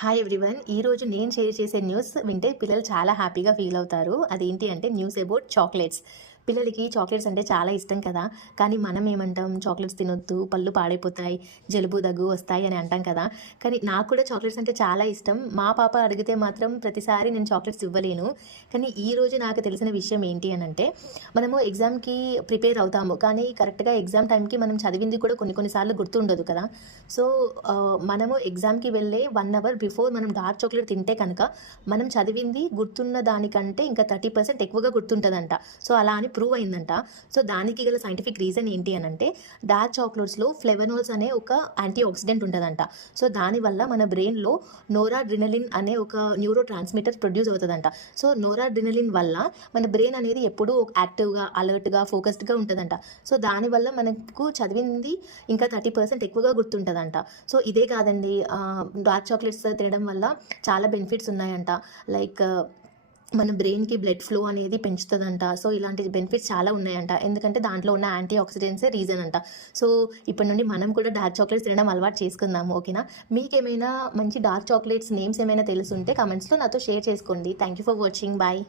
Hi everyone. ఈరోజు నేను share చేసే న్యూస్ వింటే పిల్లలు చాలా హ్యాపీగా ఫీల్ అవుతారు. అదేంటి అంటే న్యూస్ అబౌట్ చాక్లెట్స్. పిల్లలకి చాక్లెట్స్ అంటే చాలా ఇష్టం కదా! కానీ మనం ఏమంటాం, చాక్లెట్స్ తినొద్దు, పళ్ళు పాడైపోతాయి, జలుబు, దగ్గు వస్తాయి అని అంటాం కదా! కానీ నాకు కూడా చాక్లెట్స్ అంటే చాలా ఇష్టం. మా పాప అడిగితే మాత్రం ప్రతిసారి నేను చాక్లెట్స్ ఇవ్వలేను. కానీ ఈరోజు నాకు తెలిసిన విషయం ఏంటి అనంటే, మనము ఎగ్జామ్‌కి ప్రిపేర్ అవుతాము. కానీ కరెక్ట్‌గా ఎగ్జామ్ టైంకి మనం చదివింది కూడా కొన్ని కొన్ని సార్లు గుర్తుండదు కదా! సో, మనము ఎగ్జామ్‌కి వెళ్ళే 1 అవర్ బిఫోర్ మనం డార్క్ చాక్లెట్ తింటే కనుక, మనం చదివింది గుర్తున్న దానికంటే ఇంకా 30% ఎక్కువగా గుర్తుంటదంట. సో, అలా అని ప్రూవ్ అయిందంట. సో, దానికి గల సైంటిఫిక్ రీజన్ ఏంటి అనంటే, డార్క్ చాక్లెట్స్‌లో ఫ్లేవనాల్స్ అనే ఒక యాంటీ ఆక్సిడెంట్ ఉంటదంట. సో, దానివల్ల మన బ్రెయిన్‌లో నోరాడ్రినలిన్ అనే ఒక న్యూరో ట్రాన్స్‌మిటర్ ప్రొడ్యూస్ అవుతదంట. సో, నోరాడ్రినలిన్ వల్ల మన బ్రెయిన్ అనేది ఎప్పుడూ యాక్టివ్‌గా, అలర్ట్‌గా, ఫోకస్డ్‌గా ఉంటదంట. సో, దానివల్ల మనకు చదివింది ఇంకా 30% ఎక్కువగా గుర్తుంటదంట. సో, ఇదే కాదండి, డార్క్ చాక్లెట్స్ తినడం వల్ల చాలా బెనిఫిట్స్ ఉన్నాయంట. లైక్ మన బ్రెయిన్‌కి బ్లడ్ ఫ్లో అనేది పెంచుతదంట. సో, ఇలాంటి బెనిఫిట్స్ చాలా ఉన్నాయంట. ఎందుకంటే దాంట్లో ఉన్న యాంటీ ఆక్సిడెంట్సే రీజన్ అంట. సో, ఇప్పటి నుండి మనం కూడా డార్క్ చాక్లెట్స్ తినడం అలవాటు చేసుకుందాము. ఓకేనా? మీకేమైనా మంచి డార్క్ చాక్లెట్స్ నేమ్స్ ఏమైనా తెలుసుంటే కామెంట్స్‌లో నాతో షేర్ చేసుకోండి. Thank you for watching. Bye.